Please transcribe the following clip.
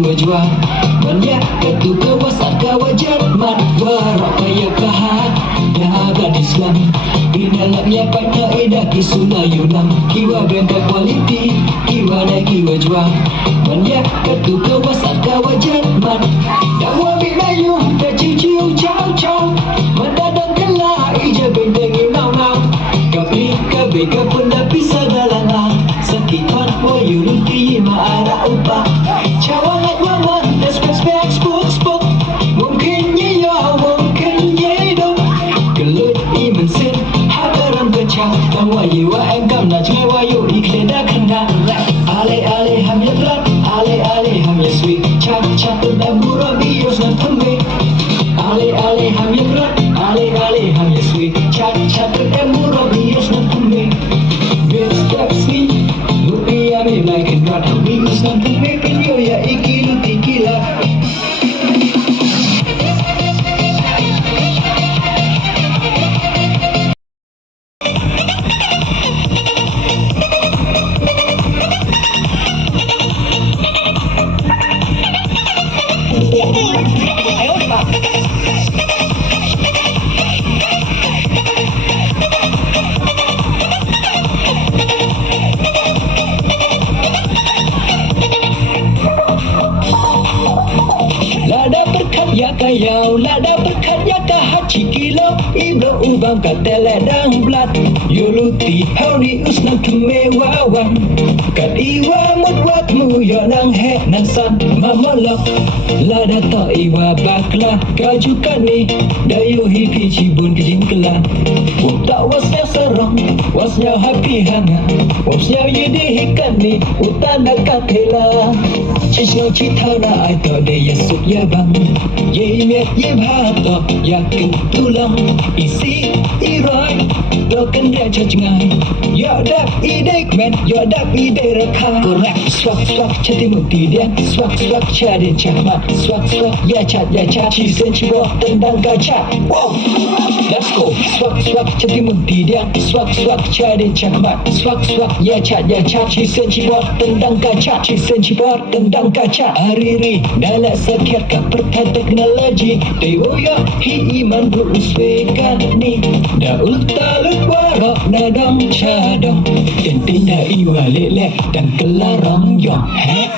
wajwa banyak ketu kawasan kawajan mat warak kaya kahat dahagan Islam di dalamnya pada edah kisuna Yunam kiwa benda kualiti kiwa naiki wajwa banyak ketu kawasan kawajan mat dakwa Melayu dah ciu ciau ciau mendadak kelak ija benda nginau-nau kapi kabe kapunda pisah dalang sekitar wayu luti ma'ara upah cawangan wawan dan spek spuk mungkin ya mungkin dong gelut iman sin hadaram kecau dan wayu wa engkam na cengai wayu ikleda kena ale ham ya berat ale ham ya sweet cak dan murabi yos dan tembe ale ham ya berat ale ham ya sweet cak dan murabi yos dan tembe Bitch steps me Lupi ame like a god We was not to make it yo ya iki luti kila Lada berkat ya kayau, lada berkat ya kahaci kilo Iblo ubam kata ladang belat Yuluti hauni usnam kemewawan Kat iwa mudwatmu ya nang he nang san Mamolok lada to iwa bakla Kajukan ni dayu hipi cibun kejingkelan Tak wasnya serong, wasnya happy hanga Wasnya yudi hikan ni utanda katela Chisno citau na ai to de yasuk ya bang Ye met ye bhato ya kin tulang Isi irai dokan dia cacngai Ya dap idek men ya dap ide rekha Korek swak cati mukti dia Swak cadin cahmat Swak ya cat Cisen cibo tendang kaca Wow Let's go Swak cati mukti dia Swak cadin cahmat Swak ya cat Cisen cibo tendang kaca Cisen cibo tendang kaca Ariri dalam sakit kaperta teknologi Dewa ya hi iman berusbekan ni Da ulta lupa nadang cadang Tinda iwa lelek dan kelarang yang Hey